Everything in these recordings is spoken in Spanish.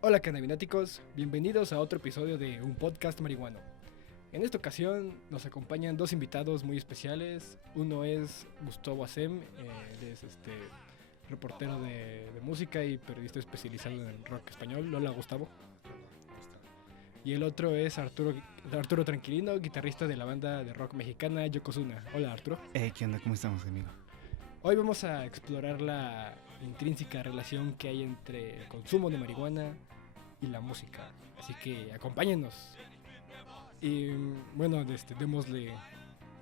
Hola cannabináticos, bienvenidos a otro episodio de un podcast marihuano. En esta ocasión nos acompañan dos invitados muy especiales. Uno es Gustavo Acem, él es reportero de música y periodista especializado en rock español. Hola Gustavo. Y el otro es Arturo Tranquilino, guitarrista de la banda de rock mexicana Yokozuna. Hola Arturo. ¿Qué onda? ¿Cómo estamos, amigo? Hoy vamos a explorar la intrínseca relación que hay entre el consumo de marihuana y la música. Así que acompáñenos. Y bueno, démosle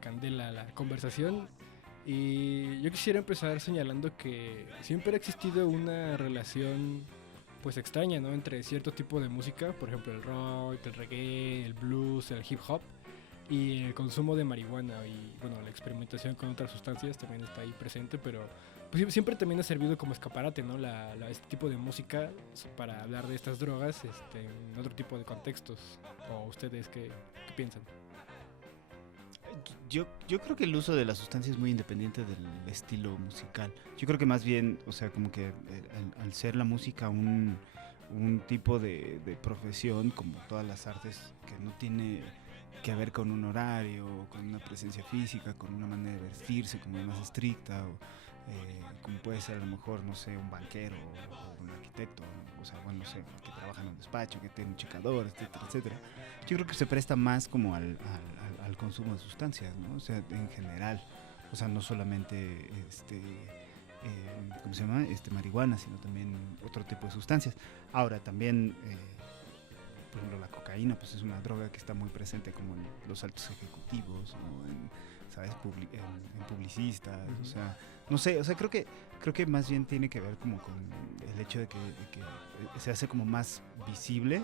candela a la conversación. Y yo quisiera empezar señalando que siempre ha existido una relación pues extraña, ¿no? Entre cierto tipo de música, por ejemplo el rock, el reggae, el blues, el hip hop y el consumo de marihuana y bueno, la experimentación con otras sustancias también está ahí presente, pero pues, siempre también ha servido como escaparate, ¿no? Este tipo de música para hablar de estas drogas en otro tipo de contextos. ¿O ustedes qué piensan? Yo creo que el uso de la sustancia es muy independiente del estilo musical. Yo creo que más bien, o sea, como que al ser la música un tipo de profesión, como todas las artes, que no tiene que ver con un horario, con una presencia física, con una manera de vestirse como más estricta, o como puede ser a lo mejor, no sé, un banquero o un arquitecto, o sea, bueno, no sé, que trabaja en un despacho, que tiene un checador, etcétera, etcétera. Yo creo que se presta más como al consumo de sustancias, ¿no? O sea, en general, o sea, no solamente ¿cómo se llama? Marihuana, sino también otro tipo de sustancias. Ahora, también, por ejemplo, la cocaína, pues es una droga que está muy presente como en los altos ejecutivos, ¿no? ¿Sabes? En publicistas, o sea, no sé, o sea, creo que más bien tiene que ver como con el hecho de que se hace como más visible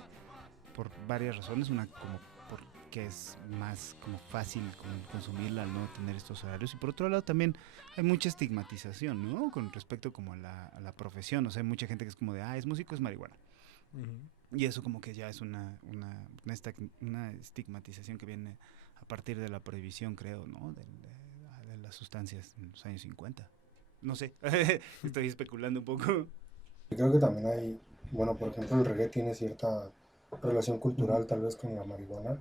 por varias razones. Una, como porque es más como fácil consumirla al no tener estos horarios, y por otro lado también hay mucha estigmatización, ¿no? Con respecto como a la profesión. O sea, hay mucha gente que es como de, es músico, es marihuana. Uh-huh. Y eso como que ya es una estigmatización que viene a partir de la prohibición, creo, ¿no? De las sustancias en los años 50. No sé, estoy especulando un poco. Creo que también hay, bueno, por ejemplo, el reggae tiene cierta relación cultural tal vez con la marihuana,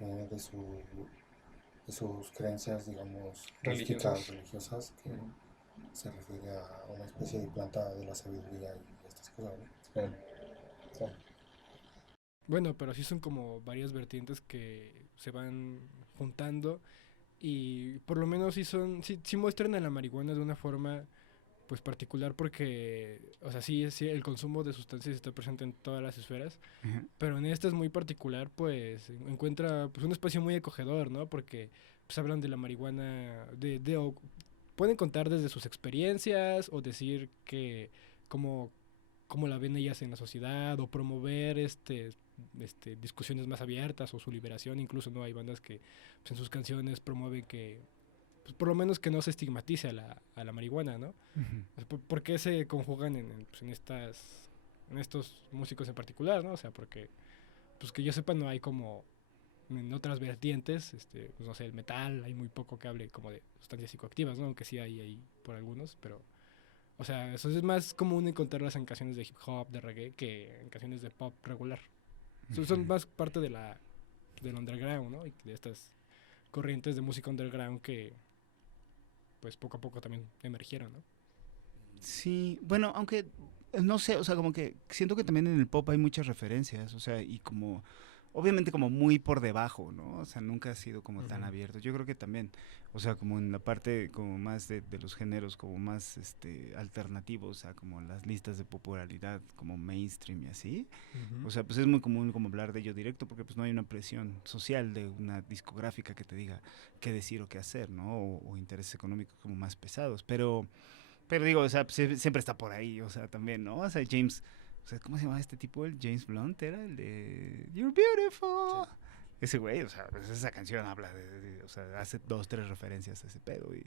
eh, de, su, de sus creencias, digamos, místicas, Religiosos. religiosas, que se refiere a una especie de planta de la sabiduría y estas cosas, ¿no? Sí. Bueno, pero sí son como varias vertientes que se van juntando y por lo menos sí muestran a la marihuana de una forma pues particular porque, o sea, sí, el consumo de sustancias está presente en todas las esferas, Ajá. pero en esta es muy particular, pues encuentra pues un espacio muy acogedor, ¿no? Porque pues hablan de la marihuana, pueden contar desde sus experiencias o decir que cómo, cómo la ven ellas en la sociedad o promover discusiones más abiertas o su liberación, incluso, ¿no? Hay bandas que pues, en sus canciones promueven que pues, por lo menos que no se estigmatice a la marihuana, ¿no? Uh-huh. ¿Por qué se conjugan pues, en estos músicos en particular, ¿no? O sea, porque, pues que yo sepa, no hay como en otras vertientes, pues no sé, el metal, hay muy poco que hable como de sustancias psicoactivas, ¿no? Aunque sí hay ahí por algunos, pero, o sea, eso es más común encontrarlas en canciones de hip hop, de reggae, que en canciones de pop regular. Son Uh-huh. más parte del underground, ¿no? Y de estas corrientes de música underground que, pues poco a poco también emergieron, ¿no? Sí, bueno, aunque no sé, o sea, como que siento que también en el pop hay muchas referencias, o sea, y como, obviamente como muy por debajo, ¿no? O sea, nunca ha sido como tan Uh-huh. abierto. Yo creo que también, o sea, como en la parte como más de los géneros, como más alternativos, o sea, como las listas de popularidad, como mainstream y así. Uh-huh. O sea, pues es muy común como hablar de ello directo porque pues no hay una presión social de una discográfica que te diga qué decir o qué hacer, ¿no? O intereses económicos como más pesados, pero digo, o sea, pues, siempre está por ahí, o sea, también, ¿no? O sea, o sea, ¿cómo se llama este tipo? El James Blunt era el de You're Sí. Beautiful. Ese güey, o sea, pues esa canción habla o sea, hace dos, tres referencias a ese pedo y,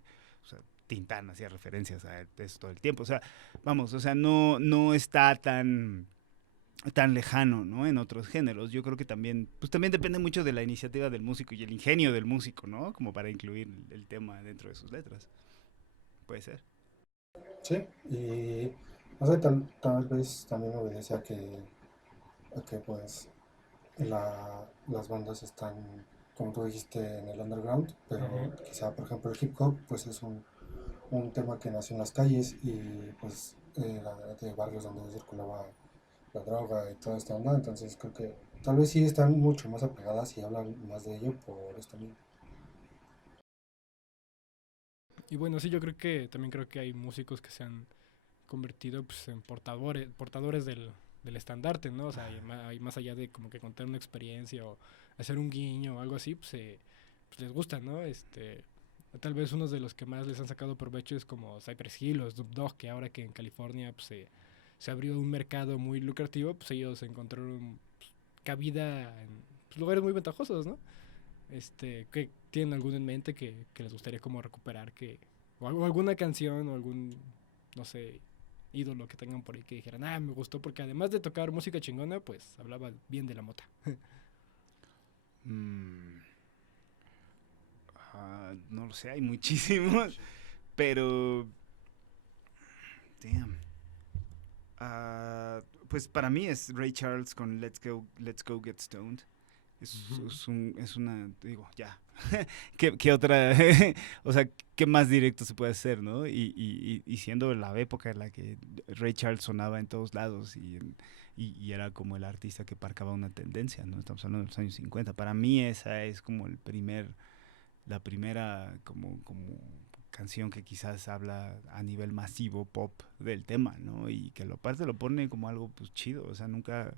o sea, Tintán hacía referencias a eso todo el tiempo, o sea, vamos, o sea, no está tan lejano, ¿no? En otros géneros. Yo creo que también, pues también depende mucho de la iniciativa del músico y el ingenio del músico, ¿no? Como para incluir el tema dentro de sus letras. Puede ser. Sí, y no sé, tal vez también obedece a que pues las bandas están, como tú dijiste, en el underground, pero Ujú. quizá, por ejemplo, el hip hop pues es un tema que nació en las calles y pues de barrios donde circulaba la droga y toda esta onda, entonces creo que tal vez sí están mucho más apegadas y hablan más de ello por esto mismo. Y bueno, sí, yo creo que también creo que hay músicos que se han convertido pues, en portadores del estandarte, ¿no? O sea, hay más allá de como que contar una experiencia o hacer un guiño o algo así, pues les gusta, ¿no? Tal vez uno de los que más les han sacado provecho es como Cypress Hill o Snoop Dogg, que ahora que en California pues, se abrió un mercado muy lucrativo, pues ellos encontraron cabida en pues, lugares muy ventajosos, ¿no? ¿Que tienen algún en mente que les gustaría como recuperar o alguna canción o algún, no sé, ídolo que tengan por ahí que dijeran, me gustó porque además de tocar música chingona, pues hablaba bien de la mota? Mm, no lo sé, hay muchísimos, pero... Damn. Pues para mí es Ray Charles con Let's Go Get Stoned. Es una, digo, ya. ¿Qué otra? O sea, ¿qué más directo se puede hacer, no? Y siendo la época en la que Ray Charles sonaba en todos lados y era como el artista que marcaba una tendencia, ¿no? Estamos hablando de los años 50. Para mí esa es como la primera como canción que quizás habla a nivel masivo pop del tema, ¿no? Y que aparte lo pone como algo pues chido, o sea, nunca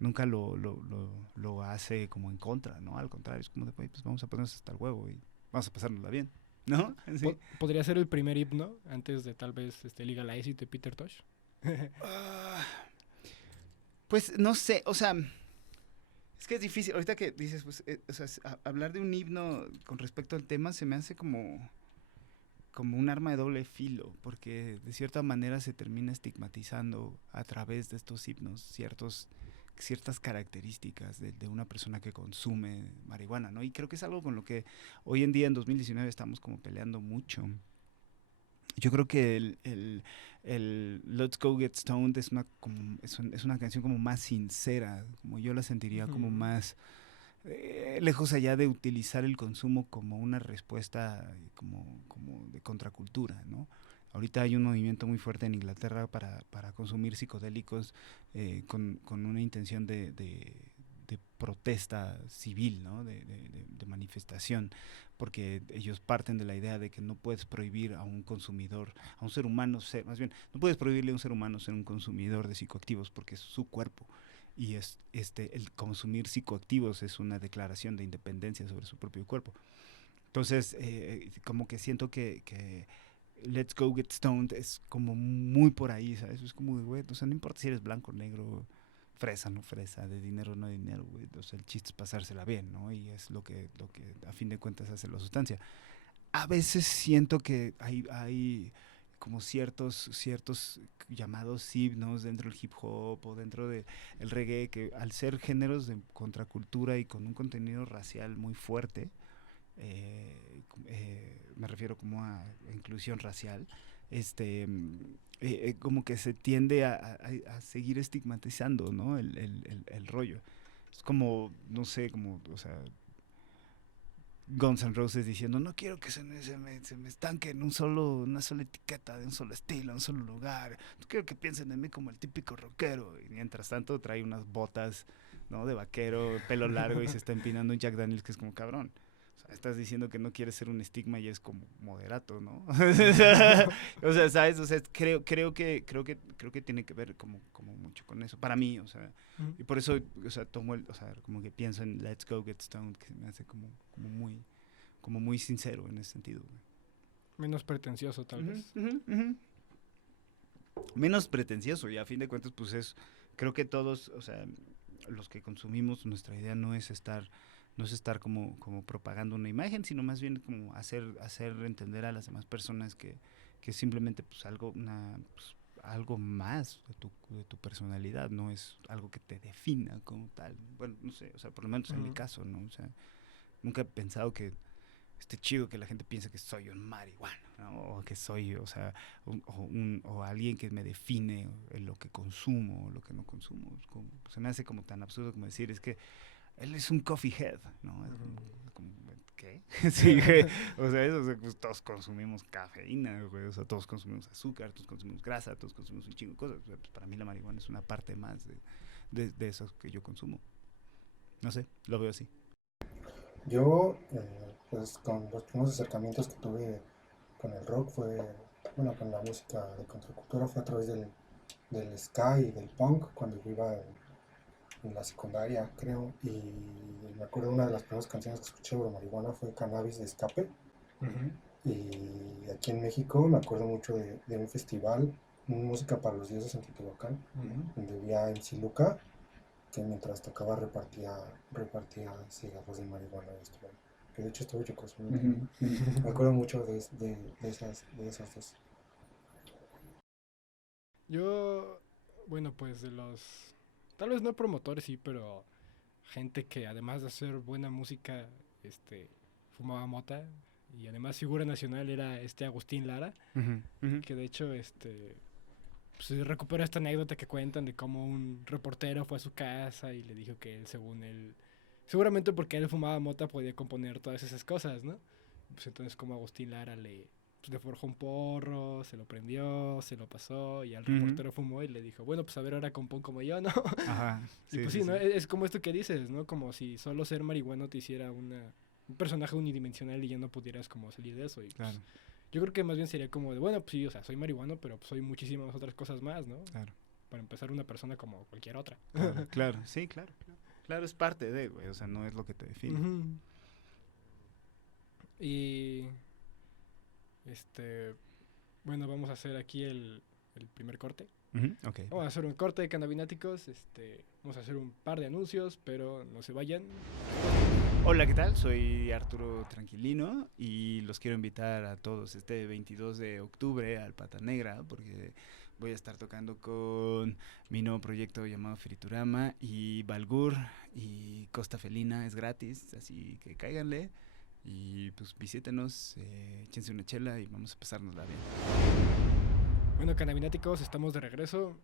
lo hace como en contra, ¿no? Al contrario, es como de, pues vamos a ponernos hasta el huevo y vamos a pasárnosla bien, ¿no? Sí. Podría ser el primer himno antes de tal vez Legalize It de Peter Tosh. Uh, pues no sé, o sea, es que es difícil, ahorita que dices, pues, o sea, hablar de un himno con respecto al tema se me hace como un arma de doble filo, porque de cierta manera se termina estigmatizando a través de estos himnos ciertas características de una persona que consume marihuana, ¿no? Y creo que es algo con lo que hoy en día, en 2019, estamos como peleando mucho. Yo creo que el Let's Go Get Stoned es una canción como más sincera, como yo la sentiría como Ujú. más lejos allá de utilizar el consumo como una respuesta como de contracultura, ¿no? Ahorita hay un movimiento muy fuerte en Inglaterra para consumir psicodélicos con una intención de protesta civil, ¿no? De manifestación, porque ellos parten de la idea de que no puedes prohibir a un consumidor, a un ser humano, más bien, no puedes prohibirle a un ser humano ser un consumidor de psicoactivos porque es su cuerpo y el consumir psicoactivos es una declaración de independencia sobre su propio cuerpo. Entonces, como que siento que Let's Go Get Stoned es como muy por ahí, ¿sabes? Es como, güey, o sea, no importa si eres blanco, negro, fresa, no fresa, de dinero, no dinero, güey. O sea, el chiste es pasársela bien, ¿no? Y es lo que a fin de cuentas hace la sustancia. A veces siento que hay como ciertos llamados himnos dentro del hip hop o dentro del reggae que al ser géneros de contracultura y con un contenido racial muy fuerte, me refiero como a inclusión racial, como que se tiende a seguir estigmatizando, ¿no? El rollo. Es como, no sé, como, o sea, Guns N' Roses diciendo, no quiero que se me estanque en una sola etiqueta, de un solo estilo, un solo lugar. No quiero que piensen en mí como el típico rockero. Y mientras tanto trae unas botas, ¿no? De vaquero, pelo largo y se está empinando un Jack Daniels que es como cabrón. O sea, estás diciendo que no quieres ser un estigma y es como moderato, ¿no? O sea, ¿sabes? O sea, creo que tiene que ver como mucho con eso. Para mí, o sea, y por eso, o sea, o sea, como que pienso en Let's Go Get Stoned, que me hace como muy sincero en ese sentido. Menos pretencioso, tal Uh-huh, vez. uh-huh, uh-huh. Menos pretencioso y a fin de cuentas, pues creo que todos, o sea, los que consumimos, nuestra idea no es estar como propagando una imagen, sino más bien como hacer entender a las demás personas que simplemente pues algo más de tu personalidad, no es algo que te defina como tal. Bueno, no sé, o sea, por lo menos en mi Ujú. caso, ¿no? O sea, nunca he pensado que chido que la gente piense que soy un marihuano, ¿no? O que soy, o sea, o alguien que me define en lo que consumo o lo que no consumo. Se me hace como tan absurdo como decir, es que él es un coffee head, ¿no? Es como, ¿qué? Sí, güey. O sea, pues todos consumimos cafeína, güey. O sea, todos consumimos azúcar, todos consumimos grasa, todos consumimos un chingo de cosas. O sea, pues para mí la marihuana es una parte más de eso que yo consumo. No sé, lo veo así. Yo, pues con los primeros acercamientos que tuve con el rock bueno, con la música de contracultura fue a través del ska y del punk, cuando yo iba en la secundaria, creo, y me acuerdo una de las primeras canciones que escuché sobre marihuana fue Cannabis de Escape. Y aquí en México me acuerdo mucho de un festival, Música para los Dioses en Teotihuacán, donde había MC Luca, que mientras tocaba repartía cigarros de marihuana. Que de hecho estuve yo consumiendo. Me acuerdo mucho de esas dos. Yo, bueno, pues tal vez no promotores, sí, pero gente que además de hacer buena música, fumaba mota. Y además figura nacional era Agustín Lara, que de hecho, pues recupera esta anécdota que cuentan de cómo un reportero fue a su casa y le dijo que él, según él, seguramente porque él fumaba mota podía componer todas esas cosas, ¿no? Pues entonces como Agustín Lara le forjó un porro, se lo prendió, se lo pasó y al reportero fumó y le dijo, bueno, pues a ver, ahora compón como yo, ¿no? Ajá. Sí, y pues sí, ¿no? Es como esto que dices, ¿no? Como si solo ser marihuano te hiciera un personaje unidimensional y ya no pudieras como salir de eso. Y, claro. Pues, yo creo que más bien sería como de, bueno, pues sí, o sea, soy marihuano, pero pues soy muchísimas otras cosas más, ¿no? Claro. Para empezar, una persona como cualquier otra. Claro, sí, claro. Claro, es parte de, güey, o sea, no es lo que te define. Y, bueno, vamos a hacer aquí el primer corte. Okay. Vamos a hacer un corte de cannabináticos, vamos a hacer un par de anuncios, pero no se vayan. Hola, ¿qué tal? Soy Arturo Tranquilino y los quiero invitar a todos este 22 de octubre al Pata Negra porque voy a estar tocando con mi nuevo proyecto llamado Friturama y Balgur y Costa Felina, es gratis, así que cáiganle y pues visítenos, échense una chela y vamos a pasárnosla bien. Bueno, cannabináticos, estamos de regreso.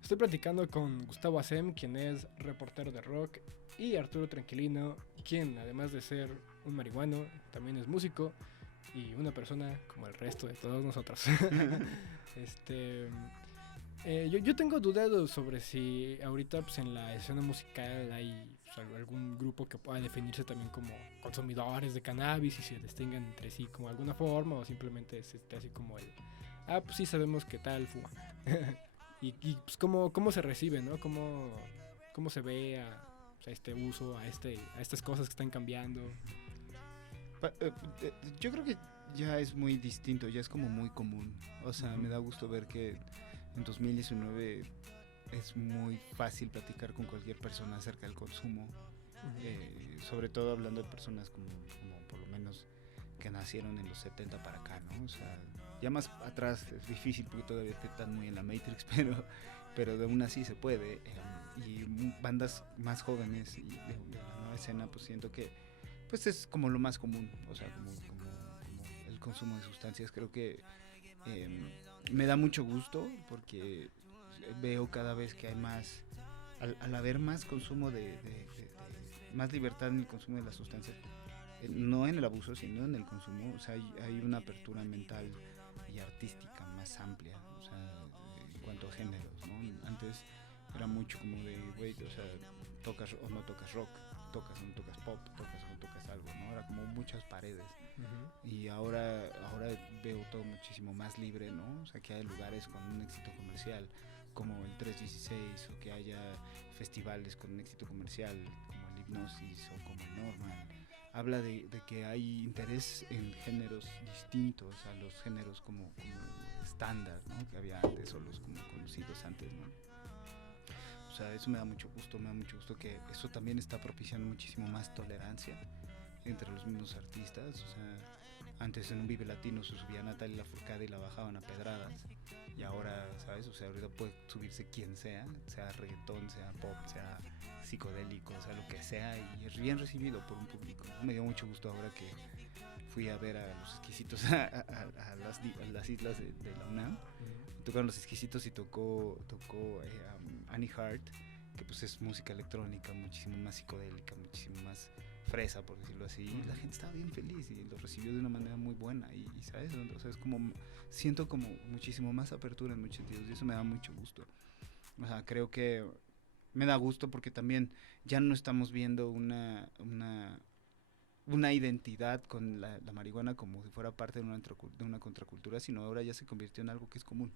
Estoy platicando con Gustavo Acem, quien es reportero de rock, y Arturo Tranquilino, quien además de ser un marihuano, también es músico y una persona como el resto de todos nosotros. Yo tengo dudas sobre si ahorita pues, en la escena musical hay algún grupo que pueda definirse también como consumidores de cannabis y se distingan entre sí como alguna forma o simplemente es así como pues sí sabemos que tal fuma. y pues cómo se recibe, ¿no? Cómo se ve a este uso, a estas cosas que están cambiando. Yo creo que ya es muy distinto, ya es como muy común. O sea, me da gusto ver que en 2019 es muy fácil platicar con cualquier persona acerca del consumo. Sobre todo hablando de personas como por lo menos que nacieron en los 70 para acá, ¿no? O sea, ya más atrás es difícil porque todavía están muy en la Matrix, pero de aún así se puede. Y bandas más jóvenes y de la nueva escena, pues siento que pues es como lo más común, o sea, como el consumo de sustancias. Creo que me da mucho gusto porque veo cada vez que hay más, al haber más consumo más libertad en el consumo de las sustancias, no en el abuso, sino en el consumo, o sea, hay una apertura mental y artística más amplia, o sea, en cuanto a géneros, ¿no? Antes era mucho como de, güey, o sea, tocas o no tocas rock, tocas o no tocas pop, tocas o no tocas algo, ¿no? Era como muchas paredes. Y ahora veo todo muchísimo más libre, ¿no? O sea, que hay lugares con un éxito comercial como el 316 o que haya festivales con un éxito comercial como el Hipnosis o como el Normal. Habla de que hay interés en géneros distintos a los géneros como estándar, ¿no? Que había antes o los como conocidos antes, ¿no? O sea, eso me da mucho gusto que eso también está propiciando muchísimo más tolerancia entre los mismos artistas. O sea, antes en un Vive Latino se subía Natalia Lafourcade y la bajaban a pedradas, y ahora, ¿sabes? O sea, ahorita puede subirse quien sea reggaetón, sea pop, sea psicodélico, sea lo que sea, y es bien recibido por un público, ¿no? Me dio mucho gusto ahora que fui a ver a Los Exquisitos a las islas de la UNAM. Tocaron Los Exquisitos y tocó Annie Hart, que pues es música electrónica muchísimo más psicodélica, muchísimo más fresa, por decirlo así. Y la gente estaba bien feliz y lo recibió de una manera muy buena. Y ¿sabes? O sea, es como, siento como muchísimo más apertura en muchos sentidos y eso me da mucho gusto. O sea, creo que me da gusto porque también ya no estamos viendo una identidad con la marihuana como si fuera parte de una contracultura, sino ahora ya se convirtió en algo que es común.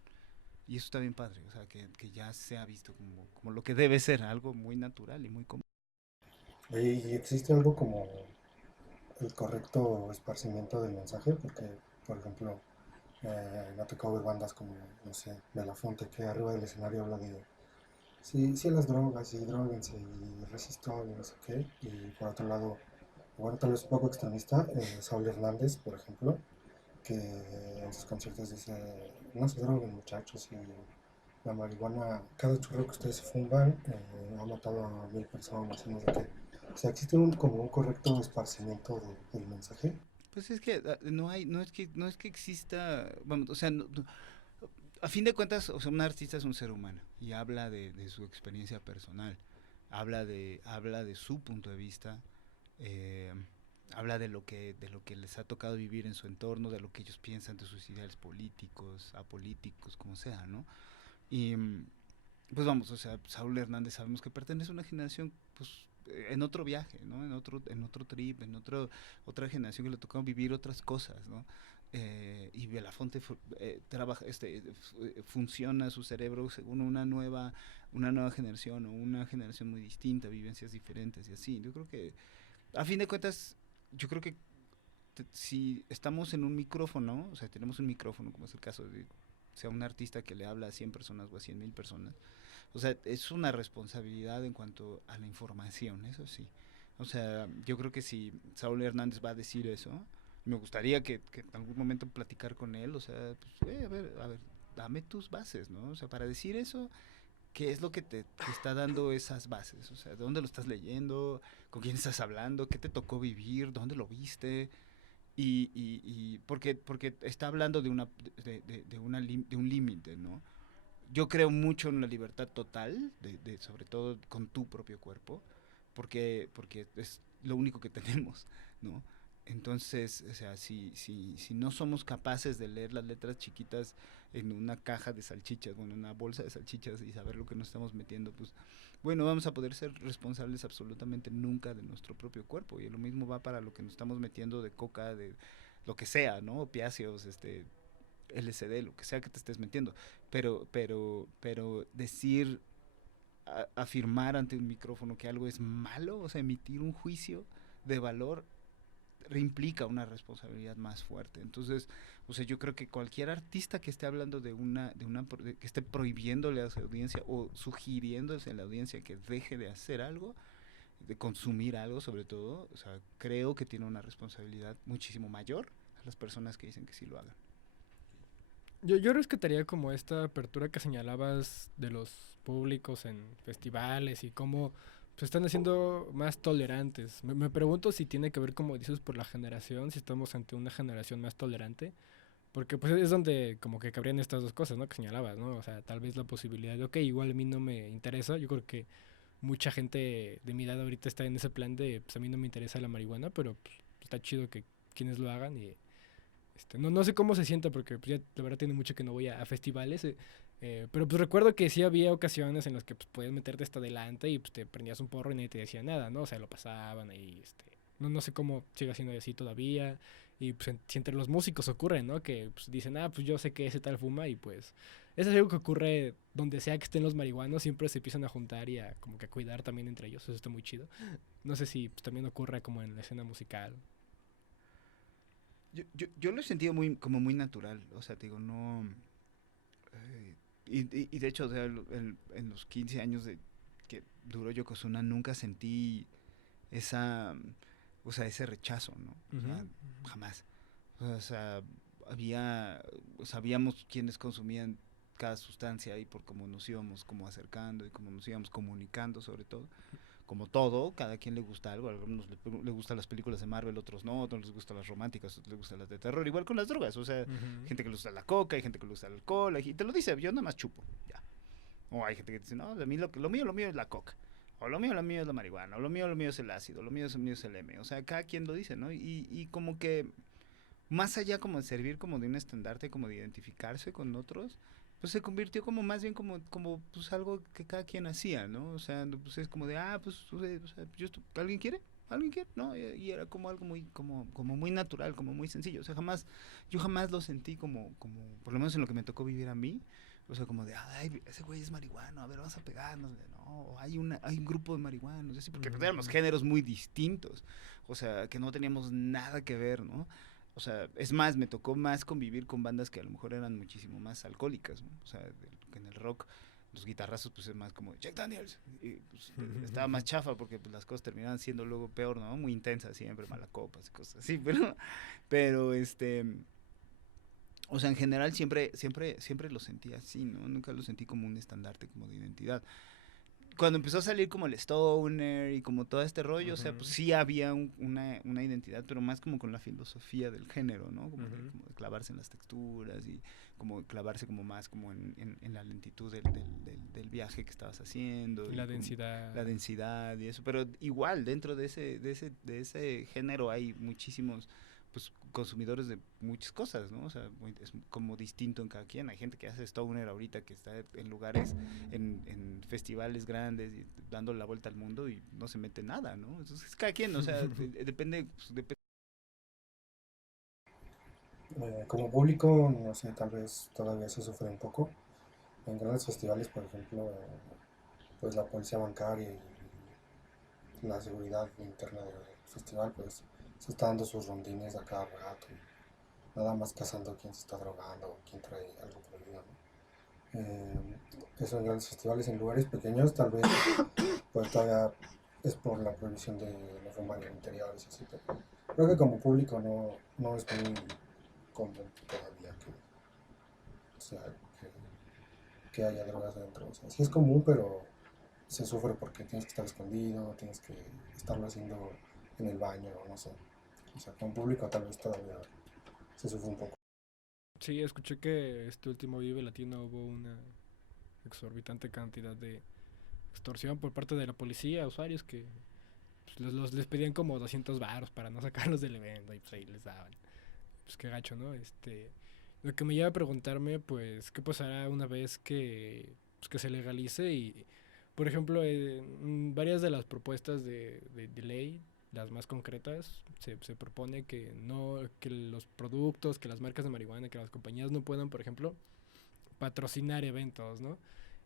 Y eso está bien padre, o sea, que ya se ha visto como lo que debe ser, algo muy natural y muy común. ¿Y existe algo como el correcto esparcimiento del mensaje? Porque, por ejemplo, me ha tocado ver bandas como, no sé, Belafonte, que arriba del escenario habla de sí, sí las drogas y droguense y resistol y no sé qué. Y por otro lado, bueno, tal vez un poco extremista, Saúl Hernández, por ejemplo, que en sus conciertos dice, no se droguen muchachos y la marihuana, cada churro que ustedes fuman ha matado a 1000 personas y no sé qué. O sea, existe como un correcto esparcimiento del mensaje. Pues es que no es que exista, vamos, o sea, a fin de cuentas, o sea, un artista es un ser humano y habla de su experiencia personal, habla de su punto de vista, eh, habla de lo que les ha tocado vivir en su entorno, de lo que ellos piensan de sus ideales políticos, apolíticos, como sea, ¿no? Y pues vamos, o sea, Saúl Hernández sabemos que pertenece a una generación, pues, en otro viaje, ¿no? En otro trip, otra generación que le tocó vivir otras cosas, ¿no? Y Belafonte trabaja, funciona su cerebro según una nueva generación o una generación muy distinta, vivencias diferentes y así. Yo creo que, a fin de cuentas, yo creo que si estamos en un micrófono, o sea, tenemos un micrófono, como es el caso de sea un artista que le habla a 100 personas o a 100,000 personas, o sea, es una responsabilidad en cuanto a la información, eso sí. O sea, yo creo que si Saúl Hernández va a decir eso, me gustaría que en algún momento platicar con él, o sea, pues, a ver, dame tus bases, ¿no? O sea, para decir eso, ¿qué es lo que te está dando esas bases? O sea, ¿de dónde lo estás leyendo? ¿Con quién estás hablando? ¿Qué te tocó vivir? ¿Dónde lo viste? Y porque está hablando de un límite, ¿no? Yo creo mucho en la libertad total, sobre todo con tu propio cuerpo, porque es lo único que tenemos, ¿no? Entonces, o sea, si no somos capaces de leer las letras chiquitas en una caja de salchichas, bueno, en una bolsa de salchichas y saber lo que nos estamos metiendo, pues, bueno, vamos a poder ser responsables absolutamente nunca de nuestro propio cuerpo. Y lo mismo va para lo que nos estamos metiendo de coca, de lo que sea, ¿no? Opiáceos, LSD, lo que sea que te estés metiendo. Pero decir, afirmar ante un micrófono que algo es malo, o sea, emitir un juicio de valor implica una responsabilidad más fuerte. Entonces, o sea, yo creo que cualquier artista que esté hablando que esté prohibiéndole a su audiencia o sugiriéndose a la audiencia que deje de hacer algo, de consumir algo sobre todo, o sea, creo que tiene una responsabilidad muchísimo mayor a las personas que dicen que sí lo hagan. Yo rescataría como esta apertura que señalabas de los públicos en festivales y cómo se están haciendo más tolerantes. Me pregunto si tiene que ver, como dices, por la generación, si estamos ante una generación más tolerante, porque pues es donde como que cabrían estas dos cosas, ¿no? Que señalabas, ¿no? O sea, tal vez la posibilidad de, ok, igual a mí no me interesa, yo creo que mucha gente de mi edad ahorita está en ese plan de, pues a mí no me interesa la marihuana, pero pues, está chido que quienes lo hagan y no sé cómo se sienta porque pues, ya la verdad tiene mucho que no voy a festivales. Pero pues recuerdo que sí había ocasiones en las que pues, podías meterte hasta adelante y pues, te prendías un porro y nadie te decía nada, ¿no? O sea, lo pasaban ahí. No sé cómo sigue siendo así todavía. Y pues si entre los músicos ocurre, ¿no? Que pues, dicen, pues yo sé que ese tal fuma y pues eso es algo que ocurre donde sea que estén los marihuanos, siempre se empiezan a juntar y a como que a cuidar también entre ellos, eso está muy chido. No sé si pues, también ocurre como en la escena musical. Yo lo he sentido como muy natural, o sea, te digo, no... y de hecho, o sea, en los 15 años que duró Yokozuna nunca sentí esa, o sea, ese rechazo, ¿no? O sea, Ujú. jamás. O sea, sabíamos quiénes consumían cada sustancia y por cómo nos íbamos como acercando y cómo nos íbamos comunicando sobre todo como todo, cada quien le gusta algo, a algunos le gustan las películas de Marvel, otros no, otros les gustan las románticas, otros les gustan las de terror, igual con las drogas, o sea, gente que le gusta la coca, hay gente que le gusta el alcohol, y te lo dice, yo nada más chupo, ya. O hay gente que dice, no, a mí lo mío es la coca. O lo mío es la marihuana, o lo mío es el ácido, lo mío es el M. O sea, cada quien lo dice, ¿no? Y como que más allá como de servir como de un estandarte, como de identificarse con otros, pues se convirtió como más bien como pues algo que cada quien hacía, ¿no? O sea, pues es como de, pues, o sea, ¿alguien quiere? ¿Alguien quiere? No, y era como algo muy, como muy natural, como muy sencillo. O sea, yo jamás lo sentí por lo menos en lo que me tocó vivir a mí, o sea, como de, ay, ese güey es marihuano, a ver, vamos a pegarnos. No, hay un grupo de marihuanos, así, porque éramos géneros muy distintos, o sea, que no teníamos nada que ver, ¿no? O sea, es más, me tocó más convivir con bandas que a lo mejor eran muchísimo más alcohólicas, ¿no? O sea, en el rock, los guitarrazos, pues es más como Jack Daniels. Y pues, estaba más chafa porque pues, las cosas terminaban siendo luego peor, ¿no? Muy intensas siempre, malacopas y cosas así, pero o sea, en general siempre lo sentí así, ¿no? Nunca lo sentí como un estandarte, como de identidad. Cuando empezó a salir como el stoner y como todo este rollo, o sea, pues sí había una identidad, pero más como con la filosofía del género, ¿no? Como de clavarse en las texturas y como clavarse como más como en la lentitud del viaje que estabas haciendo. La densidad. La densidad y eso, pero igual dentro de ese género hay muchísimos pues consumidores de muchas cosas, ¿no? O sea, es como distinto en cada quien. Hay gente que hace stoner ahorita que está en lugares, en festivales grandes y dando la vuelta al mundo y no se mete nada, ¿no? Entonces cada quien, o sea, depende. Como público, no sé, tal vez todavía se sufre un poco. En grandes festivales, por ejemplo, pues la policía bancaria y la seguridad interna del festival, pues se está dando sus rondines a cada rato. Nada más cazando quién se está drogando o quién trae algo prohibido, ¿no? Eso en grandes festivales, en lugares pequeños tal vez pues todavía es por la prohibición de la fumar en interiores, así, pero creo que como público no es muy común todavía o sea, que haya drogas dentro. O sea, sí es común, pero se sufre porque tienes que estar escondido, tienes que estarlo haciendo en el baño, no sé. O sea, con público tal vez todavía se sufre un poco. Sí, escuché que este último Vive Latino hubo una exorbitante cantidad de extorsión por parte de la policía a usuarios que pues, les pedían como 200 varos para no sacarlos del evento y pues ahí les daban. Pues qué gacho, ¿no? Lo que me lleva a preguntarme, pues, ¿qué pasará una vez que se legalice? Y, por ejemplo, varias de las propuestas de ley, las más concretas, se propone que no, que los productos, que las marcas de marihuana, que las compañías no puedan, por ejemplo, patrocinar eventos, ¿no?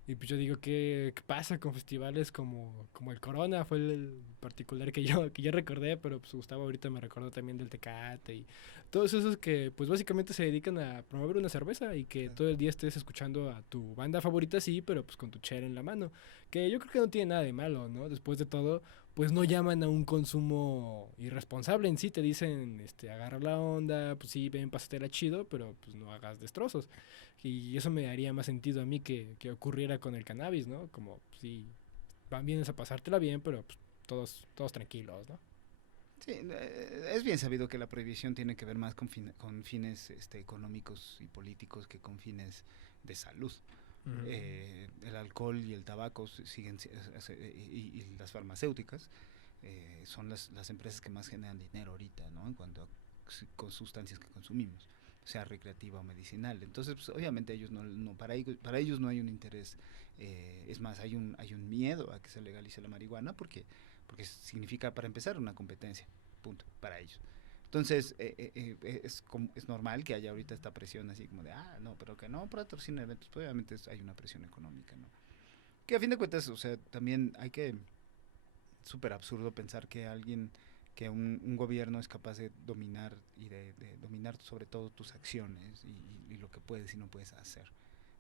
Y pues yo digo, ¿qué pasa con festivales como el Corona? Fue el particular que yo recordé, pero pues Gustavo ahorita me recordó también del Tecate y todos esos que pues básicamente se dedican a promover una cerveza y que todo el día estés escuchando a tu banda favorita, sí, pero pues con tu chela en la mano. Que yo creo que no tiene nada de malo, ¿no? Después de todo, pues no llaman a un consumo irresponsable en sí, te dicen, agarra la onda, pues sí, ven, pásatela chido, pero pues no hagas destrozos. Y eso me daría más sentido a mí que ocurriera con el cannabis, ¿no? Como, si van bien a pasártela bien, pero pues, todos tranquilos, ¿no? Sí, es bien sabido que la prohibición tiene que ver más con fines económicos y políticos que con fines de salud. El alcohol y el tabaco siguen y las farmacéuticas son las empresas que más generan dinero ahorita, ¿no? En cuanto a con sustancias que consumimos, sea recreativa o medicinal. Entonces, pues, obviamente ellos para ellos no hay un interés, es más, hay un miedo a que se legalice la marihuana porque significa, para empezar, una competencia, punto, para ellos. Entonces, es normal que haya ahorita esta presión así como de, no, pero que no patrocinen eventos, pues obviamente hay una presión económica, ¿no? Que a fin de cuentas, o sea, también súper absurdo pensar que un gobierno es capaz de dominar y de dominar sobre todo tus acciones y lo que puedes y no puedes hacer.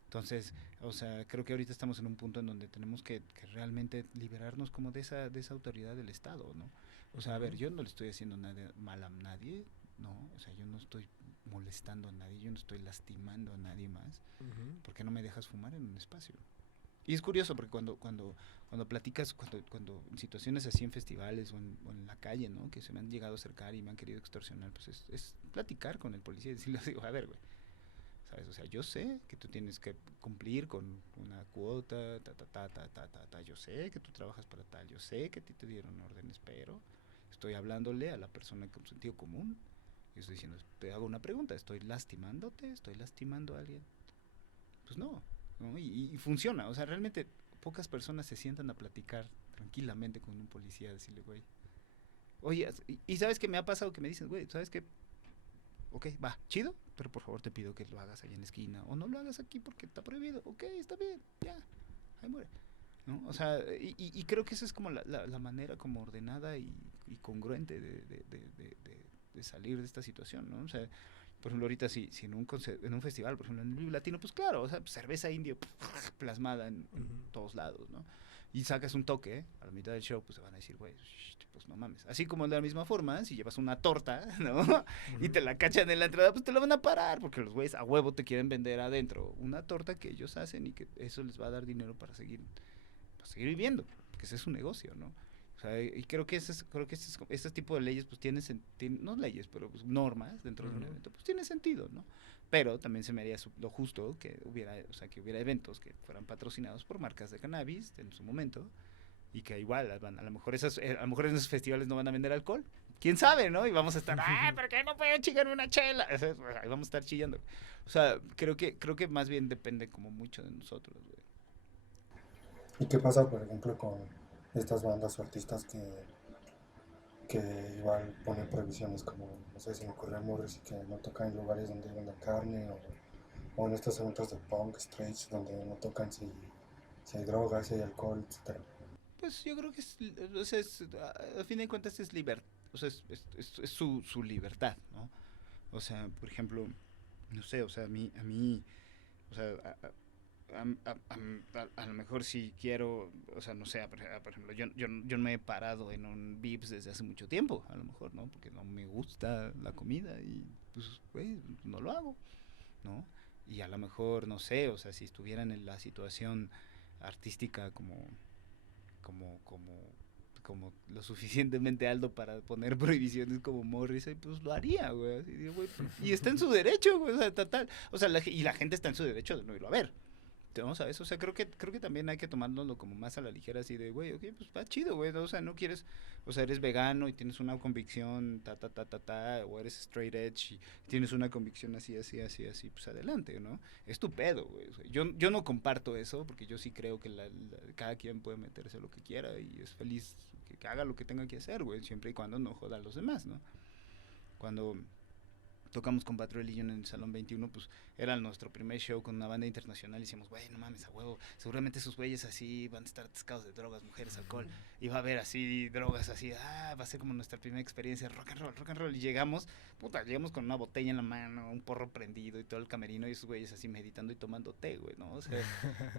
Entonces, o sea, creo que ahorita estamos en un punto en donde tenemos que realmente liberarnos como de esa autoridad del Estado, ¿no? O sea, a ver, yo no le estoy haciendo nada mal a nadie, ¿no? O sea, yo no estoy molestando a nadie, yo no estoy lastimando a nadie más, porque no me dejas fumar en un espacio. Y es curioso porque cuando platicas, cuando en situaciones así en festivales o en la calle, ¿no? Que se me han llegado a acercar y me han querido extorsionar, pues es platicar con el policía y decirle, digo, a ver, güey, ¿sabes? O sea, yo sé que tú tienes que cumplir con una cuota, yo sé que tú trabajas para tal, yo sé que a ti te dieron órdenes, pero estoy hablándole a la persona con sentido común y estoy diciendo, te hago una pregunta, ¿estoy lastimándote? ¿Estoy lastimando a alguien? Pues no, ¿no? Y funciona, o sea, realmente pocas personas se sientan a platicar tranquilamente con un policía, decirle, güey, oye, y ¿sabes qué me ha pasado? Que me dicen, güey, ¿sabes qué? Ok, va, chido, pero por favor te pido que lo hagas allá en la esquina, o no lo hagas aquí porque está prohibido, ok, está bien, ya, ahí muere, ¿no? O sea, y creo que esa es como la manera como ordenada y congruente de salir de esta situación, ¿no? O sea, por ejemplo, ahorita si en un festival, por ejemplo, en el Vive Latino, pues claro, o sea, cerveza indio plasmada en todos lados, ¿no? Y sacas un toque, a la mitad del show, pues se van a decir, güey, pues no mames. Así como de la misma forma, si llevas una torta, ¿no? Y te la cachan en la entrada, pues te la van a parar, porque los güeyes a huevo te quieren vender adentro una torta que ellos hacen y que eso les va a dar dinero para seguir viviendo, porque ese es su negocio, ¿no? O sea, y creo que este tipo de leyes, pues tienen no leyes, pero pues, normas dentro de un evento, pues tiene sentido, ¿no? Pero también se me haría lo justo que hubiera eventos que fueran patrocinados por marcas de cannabis en su momento y que igual a lo mejor a lo mejor en esos festivales no van a vender alcohol. ¿Quién sabe, no? Y vamos a estar, ¿por qué no pueden chingarme una chela? Ahí vamos a estar chillando. O sea, creo que más bien depende como mucho de nosotros, güey. ¿Y qué pasa, por ejemplo, con estas bandas o artistas que igual ponen prohibiciones como, no sé, si me ocurre Morris y que no tocan en lugares donde vendan carne o en estos eventos de punk, streets, donde no tocan si hay drogas, si hay alcohol, etcétera? Pues yo creo que a fin de cuentas es libertad, o sea, es su libertad, ¿no? O sea, por ejemplo, no sé, o sea, a mí o sea, a lo mejor si quiero, o sea, no sé, por ejemplo, yo no me he parado en un Vips desde hace mucho tiempo, a lo mejor, ¿no? Porque no me gusta la comida y, pues, güey, no lo hago, ¿no? Y a lo mejor, no sé, o sea, si estuvieran en la situación artística como, como, como lo suficientemente alto para poner prohibiciones como Morrissey, pues lo haría, güey. Y está en su derecho, güey, o sea, total. O sea, y la gente está en su derecho de no irlo a ver. Vamos a eso, o sea, creo que también hay que tomárnoslo como más a la ligera, así de, güey, ok, pues va chido, güey, o sea, no quieres, o sea, eres vegano y tienes una convicción, o eres straight edge y tienes una convicción así, pues adelante, ¿no? Es tu pedo, güey, o sea, yo no comparto eso, porque yo sí creo que cada quien puede meterse lo que quiera y es feliz que haga lo que tenga que hacer, güey, siempre y cuando no joda a los demás, ¿no? Cuando tocamos con Bad Religion en el Salón 21, pues era nuestro primer show con una banda internacional y decíamos, güey, no mames, a huevo, seguramente esos güeyes así van a estar atascados de drogas, mujeres, alcohol, y va a haber así drogas así, va a ser como nuestra primera experiencia, rock and roll, y llegamos con una botella en la mano, un porro prendido y todo el camerino, y esos güeyes así meditando y tomando té, güey, ¿no? O sea,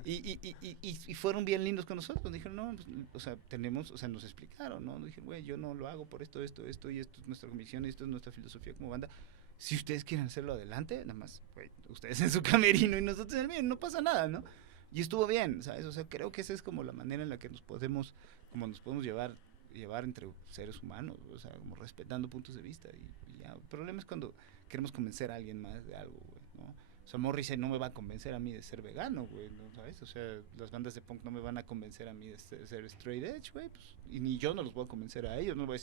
y fueron bien lindos con nosotros, nos dijeron, no, pues, o sea, nos explicaron, ¿no? Nos dijeron, güey, yo no lo hago por esto, y esto es nuestra convicción, y esto es nuestra filosofía como banda. Si ustedes quieren hacerlo adelante, nada más, güey, ustedes en su camerino y nosotros en el mío, no pasa nada, ¿no? Y estuvo bien, ¿sabes? O sea, creo que esa es como la manera en la que nos podemos llevar entre seres humanos, o sea, como respetando puntos de vista y ya. El problema es cuando queremos convencer a alguien más de algo, güey, ¿no? O sea, Morrissey no me va a convencer a mí de ser vegano, güey, ¿no? ¿Sabes? O sea, las bandas de punk no me van a convencer a mí de ser straight edge, güey, pues, y ni yo no los voy a convencer a ellos, no voy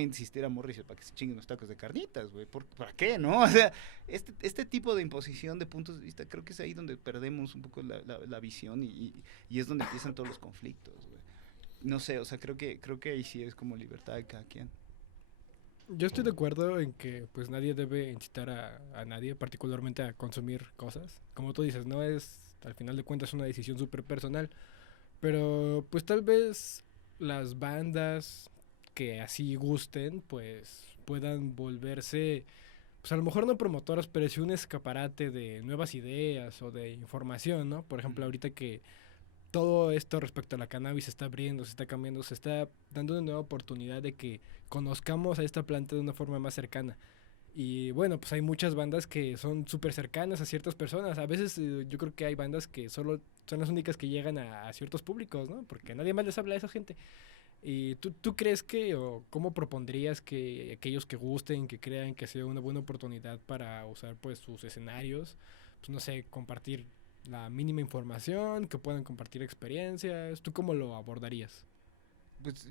a insistir a Morrissey para que se chinguen los tacos de carnitas, güey, ¿para qué, no? O sea, este tipo de imposición de puntos de vista, creo que es ahí donde perdemos un poco la visión y es donde empiezan todos los conflictos, güey. No sé, o sea, creo que ahí sí es como libertad de cada quien. Yo estoy de acuerdo en que pues nadie debe incitar a nadie, particularmente a consumir cosas. Como tú dices, no es, al final de cuentas, una decisión súper personal. Pero pues tal vez las bandas que así gusten, pues puedan volverse, pues a lo mejor no promotoras, pero sí un escaparate de nuevas ideas o de información, ¿no? Por ejemplo, ahorita que todo esto respecto a la cannabis se está abriendo, se está cambiando, se está dando una nueva oportunidad de que conozcamos a esta planta de una forma más cercana. Y bueno, pues hay muchas bandas que son súper cercanas a ciertas personas. A veces yo creo que hay bandas que solo son las únicas que llegan a ciertos públicos, ¿no? Porque nadie más les habla a esa gente. ¿Y tú crees que, o cómo propondrías que aquellos que gusten, que crean que sea una buena oportunidad para usar pues sus escenarios, pues no sé, compartir la mínima información, que puedan compartir experiencias? ¿Tú cómo lo abordarías? Pues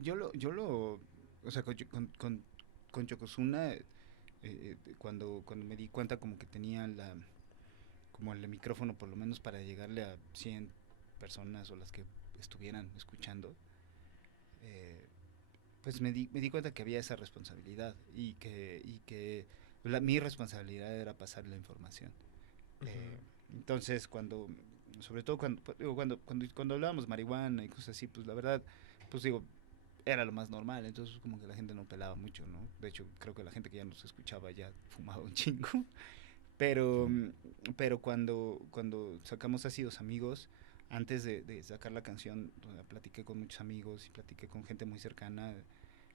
o sea, con Yokozuna, cuando me di cuenta como que tenía como el micrófono por lo menos para llegarle a 100 personas o las que estuvieran escuchando, eh, pues me di cuenta que había esa responsabilidad y que mi responsabilidad era pasar la información. Eh, entonces, sobre todo cuando hablábamos marihuana y cosas así, pues la verdad, pues digo, era lo más normal, entonces como que la gente no pelaba mucho, ¿no? De hecho, creo que la gente que ya nos escuchaba ya fumaba un chingo. Pero, pero cuando sacamos Así Dos Amigos, antes de sacar la canción, platiqué con muchos amigos y platiqué con gente muy cercana,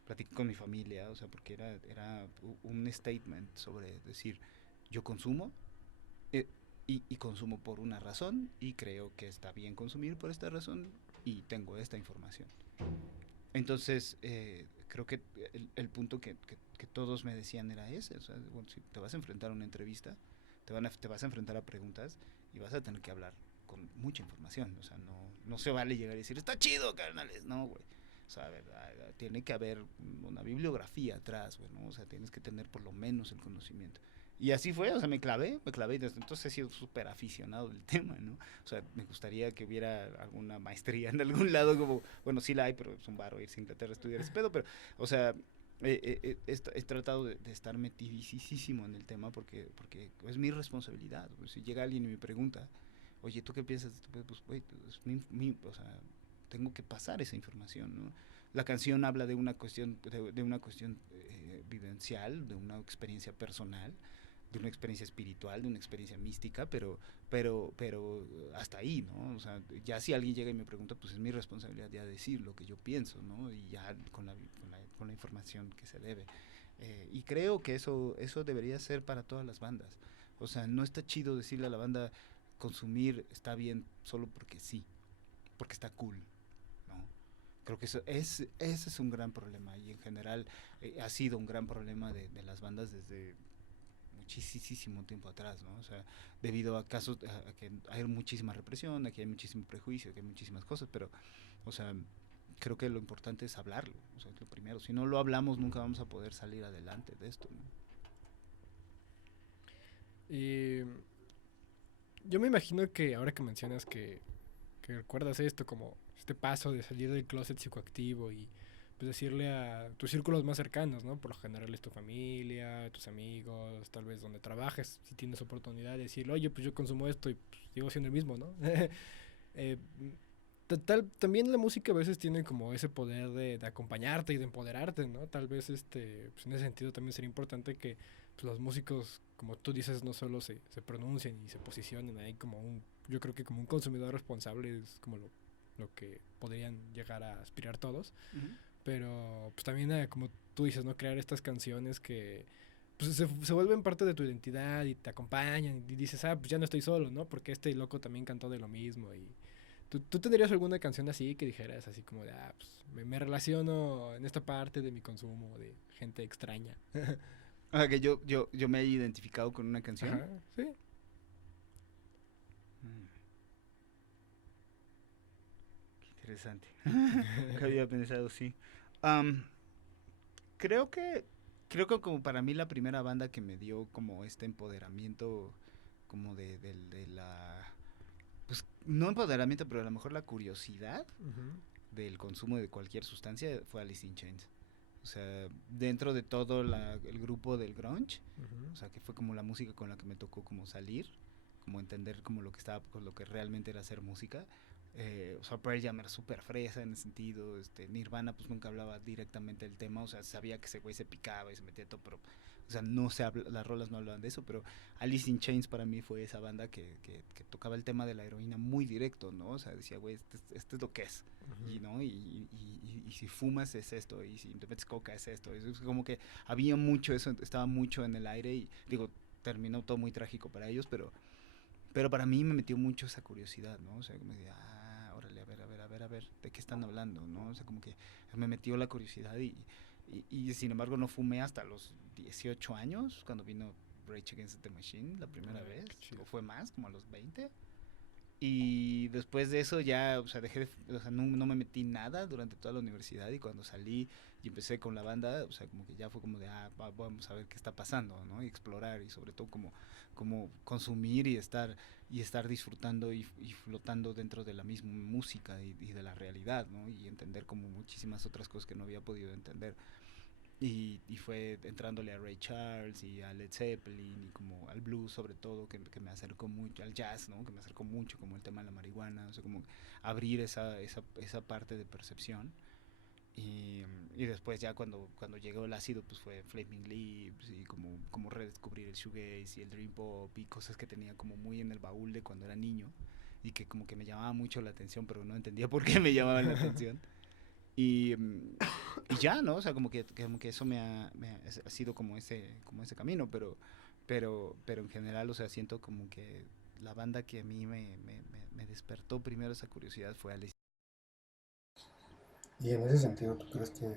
platiqué con mi familia, o sea, porque era un statement sobre decir, yo consumo, eh, y consumo por una razón y creo que está bien consumir por esta razón y tengo esta información. Entonces, creo que el punto que todos me decían era ese. O sea, bueno, si te vas a enfrentar a una entrevista, te vas a enfrentar a preguntas y vas a tener que hablar con mucha información. O sea, no se vale llegar y decir, está chido, carnales. No, güey. O sea, a ver, tiene que haber una bibliografía atrás, güey, ¿no? O sea, tienes que tener por lo menos el conocimiento. Y así fue, o sea, me clavé y desde entonces he sido súper aficionado del tema, ¿no? O sea, me gustaría que hubiera alguna maestría en algún lado, como, bueno, sí la hay, pero es un baro irse a Inglaterra a estudiar ese pedo, pero, o sea, he tratado de estar metidísimo en el tema porque es mi responsabilidad. Pues, si llega alguien y me pregunta, oye, ¿tú qué piensas de esto? Pues, güey, es o sea, tengo que pasar esa información, ¿no? La canción habla de una cuestión vivencial, de una experiencia personal, de una experiencia espiritual, de una experiencia mística, pero hasta ahí, ¿no? O sea, ya si alguien llega y me pregunta, pues es mi responsabilidad ya decir lo que yo pienso, ¿no? Y ya con la información que se debe. Y creo que eso debería ser para todas las bandas. O sea, no está chido decirle a la banda, consumir está bien solo porque sí, porque está cool, ¿no? Creo que ese es un gran problema y en general ha sido un gran problema de las bandas desde muchísimo tiempo atrás, ¿no? O sea, debido a casos, a que hay muchísima represión, aquí hay muchísimo prejuicio, que hay muchísimas cosas, pero, o sea, creo que lo importante es hablarlo, o sea, es lo primero. Si no lo hablamos, nunca vamos a poder salir adelante de esto, ¿no? Y yo me imagino que ahora que mencionas que recuerdas esto como este paso de salir del closet psicoactivo y pues decirle a tus círculos más cercanos, ¿no? Por lo general es tu familia, tus amigos, tal vez donde trabajes, si tienes oportunidad de decirle, oye, pues yo consumo esto y pues, sigo siendo el mismo, ¿no? eh, también la música a veces tiene como ese poder de acompañarte y de empoderarte, ¿no? Tal vez pues en ese sentido también sería importante que pues, los músicos, como tú dices, no solo se pronuncien y se posicionen ahí como yo creo que como un consumidor responsable es como lo que podrían llegar a aspirar todos, Uh-huh. pero pues también como tú dices, ¿no? Crear estas canciones que pues se vuelven parte de tu identidad y te acompañan y dices, pues ya no estoy solo, ¿no? Porque este loco también cantó de lo mismo y ¿tú tendrías alguna canción así que dijeras así como de, pues me relaciono en esta parte de mi consumo de gente extraña? O sea, que yo me he identificado con una canción. Ajá, sí. Mm, qué interesante. Nunca había pensado así. Um, creo que creo que como para mí la primera banda que me dio como este empoderamiento como de la pues no empoderamiento, pero a lo mejor la curiosidad Uh-huh. del consumo de cualquier sustancia fue Alice in Chains. O sea, dentro de todo el grupo del grunge, Uh-huh. o sea, que fue como la música con la que me tocó como salir, como entender como lo que estaba, pues, lo que realmente era hacer música. O sea, Pearl Jam era súper fresa en ese sentido. Nirvana pues nunca hablaba directamente del tema, o sea, sabía que ese güey se picaba y se metía todo, pero o sea, no se habla, las rolas no hablaban de eso, pero Alice in Chains para mí fue esa banda que tocaba el tema de la heroína muy directo, ¿no? O sea, decía, güey, este es lo que es, y, ¿no? Y si fumas es esto, y si te metes coca es esto. Es como que había mucho eso, estaba mucho en el aire, y digo, terminó todo muy trágico para ellos, pero para mí me metió mucho esa curiosidad, ¿no? O sea, como de, órale, a ver, ¿de qué están hablando, no? O sea, como que me metió la curiosidad y sin embargo no fumé hasta los 18 años, cuando vino Rage Against the Machine la primera vez, o fue más, como a los 20. Y después de eso ya, o sea, o sea, no me metí nada durante toda la universidad, y cuando salí y empecé con la banda, o sea, como que ya fue como de, vamos a ver qué está pasando, ¿no? Y explorar, y sobre todo como consumir y estar disfrutando y flotando dentro de la misma música y de la realidad, ¿no? Y entender como muchísimas otras cosas que no había podido entender. Y fue entrándole a Ray Charles y a Led Zeppelin y como al blues sobre todo, que me acercó mucho, al jazz, ¿no? Que me acercó mucho como el tema de la marihuana, o sea, como abrir esa parte de percepción. Y después ya cuando llegó el ácido, pues fue Flaming Lips y como redescubrir el shoegaze y el dream pop y cosas que tenía como muy en el baúl de cuando era niño, y que como que me llamaba mucho la atención, pero no entendía por qué me llamaban la atención. Y, y ya, ¿no? O sea, como que eso ha sido como ese camino, pero en general, o sea, siento como que la banda que a mí me despertó primero esa curiosidad fue Alice. Y en ese sentido, ¿tú crees que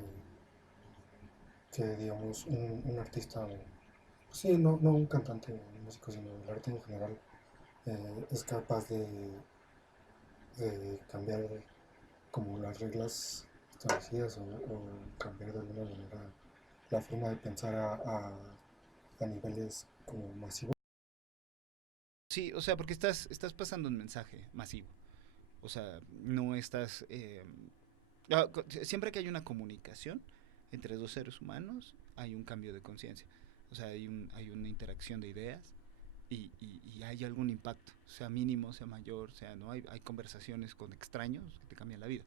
digamos, un artista, pues sí, no un cantante, un músico, sino el arte en general, es capaz de cambiar como las reglas establecidas o cambiar de alguna manera la forma de pensar a niveles como masivos? Sí, o sea, porque estás pasando un mensaje masivo. O sea, no estás... siempre que hay una comunicación entre dos seres humanos, hay un cambio de conciencia. O sea, hay una interacción de ideas y hay algún impacto, sea mínimo, sea mayor, sea no. Hay conversaciones con extraños que te cambian la vida.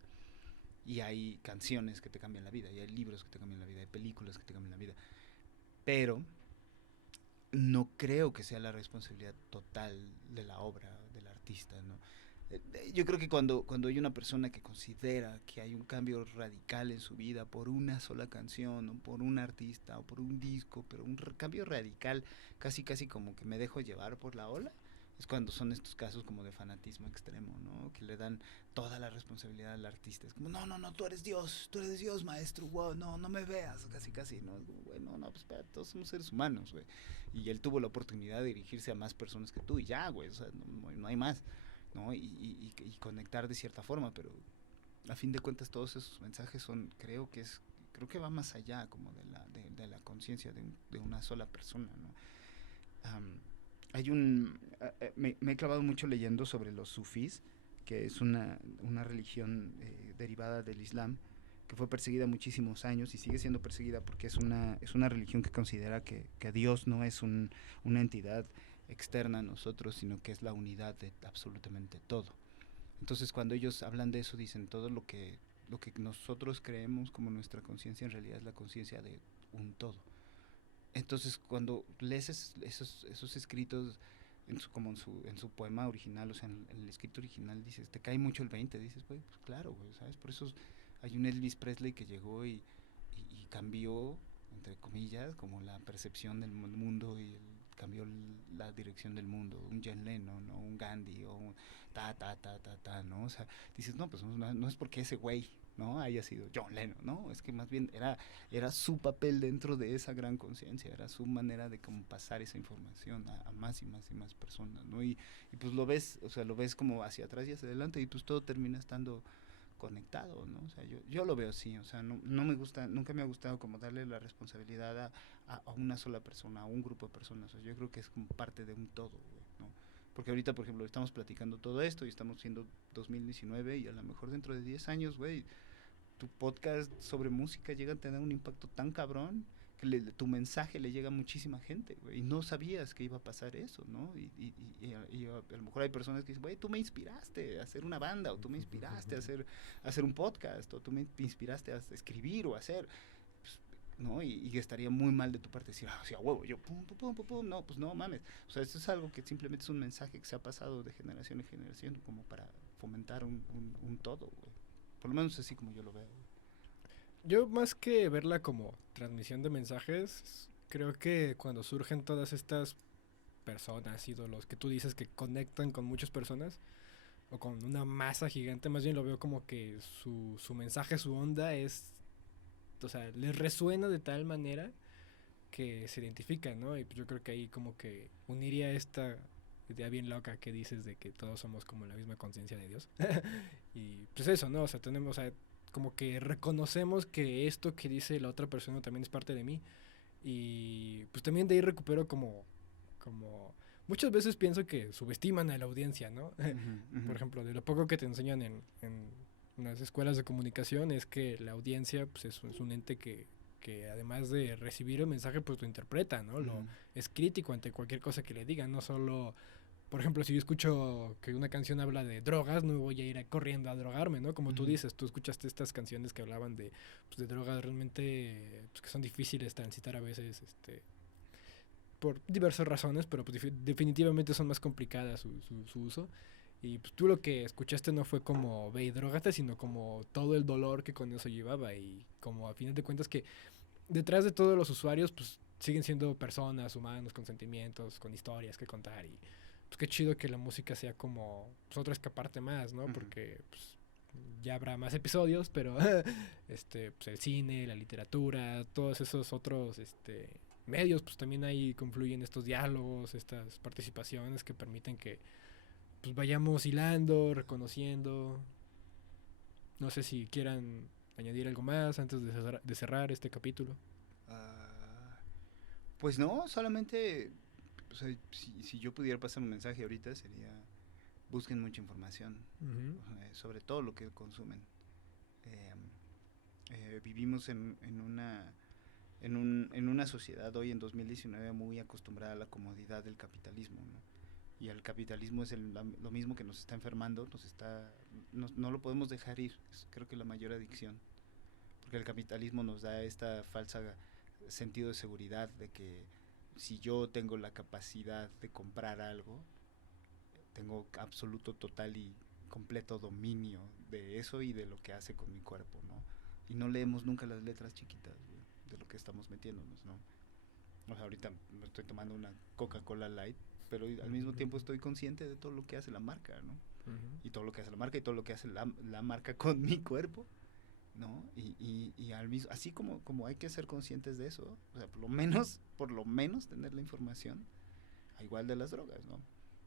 Y hay canciones que te cambian la vida, y hay libros que te cambian la vida, hay películas que te cambian la vida. Pero no creo que sea la responsabilidad total de la obra del artista, ¿no? Yo creo que cuando hay una persona que considera que hay un cambio radical en su vida por una sola canción, o por un artista, o por un disco, pero un cambio radical, casi como que me dejo llevar por la ola, es cuando son estos casos como de fanatismo extremo, ¿no? Que le dan toda la responsabilidad al artista. Es como, no, tú eres Dios, maestro, wow, no me veas, casi, ¿no? Es como, güey, no, pues espera, todos somos seres humanos, güey. Y él tuvo la oportunidad de dirigirse a más personas que tú, y ya, güey, o sea, no hay más, ¿no? Y conectar de cierta forma, pero a fin de cuentas todos esos mensajes creo que va más allá como de la conciencia de una sola persona, ¿no? Um, me he clavado mucho leyendo sobre los sufís, que es una religión derivada del Islam, que fue perseguida muchísimos años y sigue siendo perseguida porque es una religión que considera que Dios no es una entidad externa a nosotros, sino que es la unidad de absolutamente todo. Entonces, cuando ellos hablan de eso, dicen todo lo que nosotros creemos como nuestra conciencia en realidad es la conciencia de un todo. Entonces, cuando lees esos escritos, como en su poema original, o sea, en el escrito original, dices, te cae mucho el 20, dices, güey, pues claro, güey, ¿sabes? Por eso hay un Elvis Presley que llegó y cambió, entre comillas, como la percepción del mundo y cambió la dirección del mundo. Un John Lennon, ¿no? Un Gandhi, o un ¿no? O sea, dices, no, pues no es porque ese güey, ¿no? Haya sido John Lennon, ¿no? Es que más bien era su papel dentro de esa gran conciencia, era su manera de como pasar esa información a más y más y más personas, ¿no? Y pues lo ves, o sea, lo ves como hacia atrás y hacia adelante, y pues todo termina estando conectado, ¿no? O sea, yo lo veo así, o sea, no me gusta, nunca me ha gustado como darle la responsabilidad a una sola persona, a un grupo de personas. O sea, yo creo que es como parte de un todo, güey, ¿no? Porque ahorita, por ejemplo, estamos platicando todo esto y estamos siendo 2019, y a lo mejor dentro de 10 años, güey, tu podcast sobre música llega a tener un impacto tan cabrón que tu mensaje le llega a muchísima gente, güey, y no sabías que iba a pasar eso, ¿no? Y a lo mejor hay personas que dicen, güey, tú me inspiraste a hacer una banda, o tú me inspiraste a hacer un podcast, o tú me inspiraste a escribir o a hacer. Pues, ¿no? Y estaría muy mal de tu parte decir, sí, a huevo, yo, pum, pum, pum, pum, pum, no, pues no mames. O sea, esto es algo que simplemente es un mensaje que se ha pasado de generación en generación como para fomentar un todo, güey. Por lo menos así como yo lo veo. Yo más que verla como transmisión de mensajes, creo que cuando surgen todas estas personas, ídolos, que tú dices que conectan con muchas personas, o con una masa gigante, más bien lo veo como que su mensaje, su onda es, o sea, les resuena de tal manera que se identifican, ¿no? Y pues yo creo que ahí como que uniría esta idea bien loca que dices de que todos somos como la misma conciencia de Dios. Y pues eso, ¿no? O sea, tenemos, o sea, como que reconocemos que esto que dice la otra persona también es parte de mí. Y pues también de ahí recupero como muchas veces pienso que subestiman a la audiencia, ¿no? Por ejemplo, de lo poco que te enseñan en las escuelas de comunicación es que la audiencia pues es un ente que además de recibir el mensaje pues lo interpreta, ¿no? Lo es crítico ante cualquier cosa que le digan, no solo por ejemplo, si yo escucho que una canción habla de drogas, no voy a ir corriendo a drogarme, ¿no? Como tú dices, tú escuchaste estas canciones que hablaban pues, de drogas realmente pues, que son difíciles transitar a veces, por diversas razones, pero pues, definitivamente son más complicadas su uso. Y pues, tú lo que escuchaste no fue como ve y drogate, sino como todo el dolor que con eso llevaba. Y como a final de cuentas que detrás de todos los usuarios, pues siguen siendo personas, humanos, con sentimientos, con historias que contar. Y pues qué chido que la música sea como pues, otra escaparte más, ¿no? Porque pues, ya habrá más episodios, pero pues, el cine, la literatura, todos esos otros medios, pues también ahí confluyen estos diálogos, estas participaciones que permiten que pues vayamos hilando, reconociendo. No sé si quieran añadir algo más antes de cerrar este capítulo. Pues no, solamente, o sea, si yo pudiera pasar un mensaje ahorita sería, busquen mucha información sobre todo lo que consumen. Vivimos en una sociedad hoy en 2019 muy acostumbrada a la comodidad del capitalismo, ¿no? Y el capitalismo es lo mismo que nos está enfermando, no lo podemos dejar ir, es creo que la mayor adicción, porque el capitalismo nos da esta falsa sentido de seguridad de que si yo tengo la capacidad de comprar algo, tengo absoluto, total y completo dominio de eso y de lo que hace con mi cuerpo, ¿no? Y no leemos nunca las letras chiquitas de lo que estamos metiéndonos, ¿no? O sea, ahorita me estoy tomando una Coca-Cola Light, pero al mismo tiempo estoy consciente de todo lo que hace la marca, ¿no? Y todo lo que hace la marca y todo lo que hace la marca con mi cuerpo, ¿no? Y al mismo, así como hay que ser conscientes de eso, o sea, por lo menos tener la información, igual de las drogas, ¿no?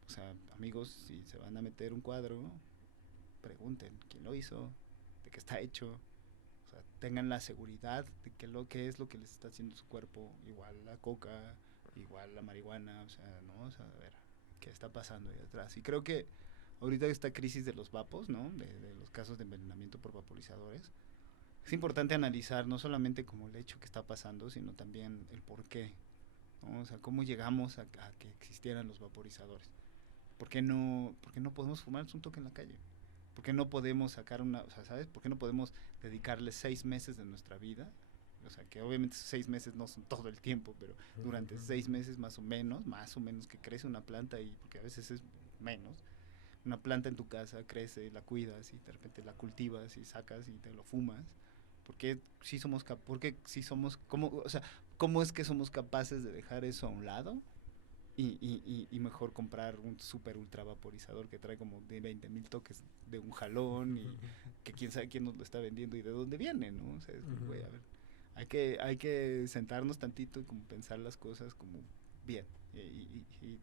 O sea, amigos, si se van a meter un cuadro, pregunten quién lo hizo, de qué está hecho, o sea, tengan la seguridad de que es lo que les está haciendo su cuerpo, igual la coca, igual la marihuana, o sea, ¿no? O sea, a ver, ¿qué está pasando ahí atrás? Y creo que ahorita esta crisis de los vapos, ¿no? De los casos de envenenamiento por vaporizadores, es importante analizar no solamente como el hecho que está pasando, sino también el por qué, ¿no? O sea, cómo llegamos a que existieran los vaporizadores. ¿Por qué no podemos fumarnos un toque en la calle? ¿Por qué no podemos sacar o sea, ¿sabes? ¿Por qué no podemos dedicarle 6 meses de nuestra vida? O sea, que obviamente 6 meses no son todo el tiempo, pero durante 6 meses más o menos que crece una planta y, porque a veces es menos, una planta en tu casa crece, la cuidas y de repente la cultivas y sacas y te lo fumas. Porque cómo es que somos capaces de dejar eso a un lado y mejor comprar un super ultra vaporizador que trae como de 20,000 toques de un jalón y que quién sabe quién nos lo está vendiendo y de dónde viene, ¿no? O sea, es como, güey, a ver, hay que sentarnos tantito y como pensar las cosas como bien y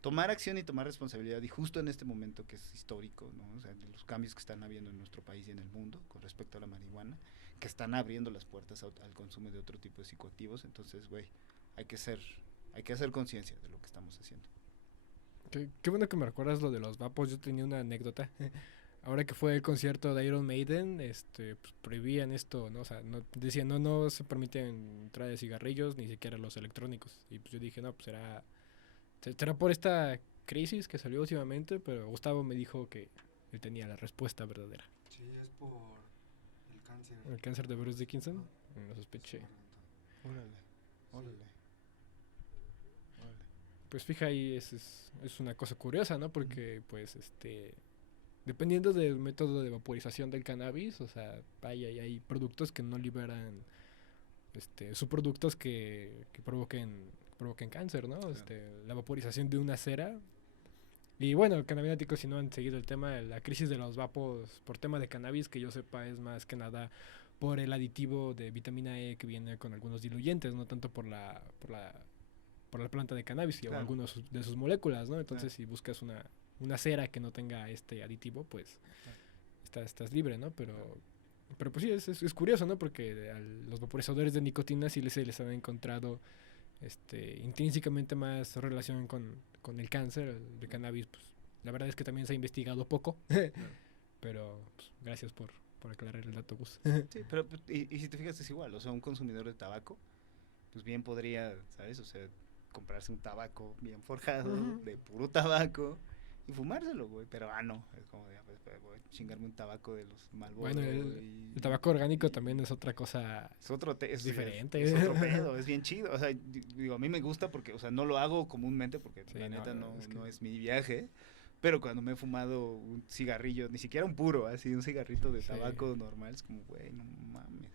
tomar acción y tomar responsabilidad, y justo en este momento que es histórico, ¿no? O sea, de los cambios que están habiendo en nuestro país y en el mundo con respecto a la marihuana, que están abriendo las puertas al consumo de otro tipo de psicoactivos. Entonces, güey, hay que hacer conciencia de lo que estamos haciendo. Qué bueno que me recuerdas lo de los vapos. Yo tenía una anécdota. Ahora que fue el concierto de Iron Maiden, pues prohibían esto, ¿no? O sea, decían, no se permiten entrada de cigarrillos, ni siquiera los electrónicos. Y pues yo dije, no, pues será por esta crisis que salió últimamente, pero Gustavo me dijo que él tenía la respuesta verdadera. Sí, es por el cáncer. El cáncer de Bruce Dickinson, lo sospeché. Órale, órale. Pues fija ahí, es una cosa curiosa, ¿no? Porque, pues, dependiendo del método de vaporización del cannabis, o sea, hay productos que no liberan, subproductos que provoquen cáncer, ¿no? Claro. La vaporización de una cera. Y bueno, cannabináticos, si no han seguido el tema, la crisis de los vapos por tema de cannabis, que yo sepa, es más que nada por el aditivo de vitamina E que viene con algunos diluyentes, no tanto por la planta de cannabis o Claro. algunos de sus moléculas, ¿no? Entonces, Claro. si buscas una cera que no tenga este aditivo, pues estás libre, ¿no? Pero pues sí, es curioso, ¿no? Porque a los vaporizadores de nicotina sí se les han encontrado intrínsecamente más relación con el cáncer. El de cannabis, pues la verdad es que también se ha investigado poco, pero pues, gracias por aclarar el dato, Gus. Sí, pero y si te fijas es igual, o sea, un consumidor de tabaco, pues bien podría, ¿sabes? O sea, comprarse un tabaco bien forjado, de puro tabaco, y fumárselo, güey, pero no, es como de, pues, voy a chingarme un tabaco de los Marlboro. Bueno, el tabaco orgánico también es otra cosa es otro diferente. es otro pedo, es bien chido, o sea, digo, a mí me gusta porque, o sea, no lo hago comúnmente porque Sí, la neta es que no es mi viaje. Pero cuando me he fumado un cigarrillo, ni siquiera un puro, así un cigarrito de tabaco normal, es como, güey, no mames.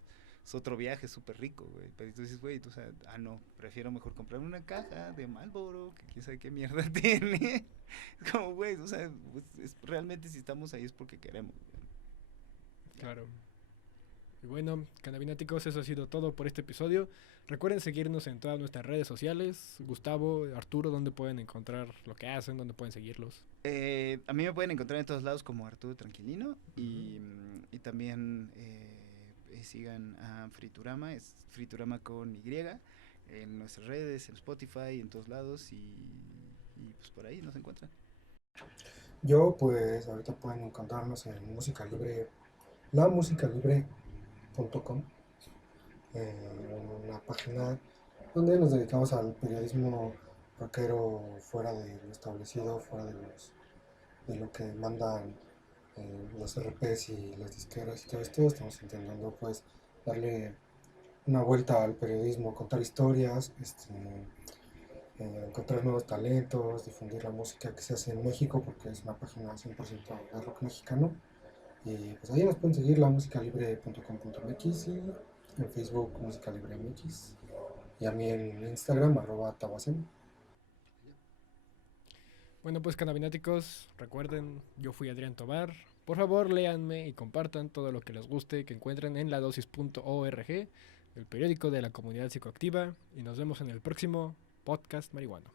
Es otro viaje súper rico, güey. Pero tú dices, güey, no, prefiero mejor comprar una caja de Marlboro, que quién sabe qué mierda tiene. Es como, güey, o sea, pues, realmente si estamos ahí es porque queremos, güey. Claro. Y bueno, cannabináticos, eso ha sido todo por este episodio. Recuerden seguirnos en todas nuestras redes sociales. Gustavo, Arturo, ¿dónde pueden encontrar lo que hacen? ¿Dónde pueden seguirlos? A mí me pueden encontrar en todos lados como Arturo Tranquilino. Y también sigan a Friturama, es Friturama con Y, en nuestras redes, en Spotify, en todos lados. Y pues por ahí nos encuentran. Yo, pues, ahorita pueden encontrarnos en Música Libre, lamusicalibre.com, una página donde nos dedicamos al periodismo rockero fuera de lo establecido, fuera de lo que mandan los RPs y las disqueras y todo esto. Estamos intentando, pues, darle una vuelta al periodismo, contar historias, encontrar nuevos talentos, difundir la música que se hace en México, porque es una página 100% de rock mexicano. Y pues ahí nos pueden seguir, lamusicalibre.com.mx, y en Facebook Música Libre MX, y a mí en Instagram @tabasem. Bueno, pues cannabináticos, recuerden, yo fui Adrián Tobar. Por favor, léanme y compartan todo lo que les guste que encuentren en ladosis.org, el periódico de la comunidad psicoactiva, y nos vemos en el próximo podcast marihuano.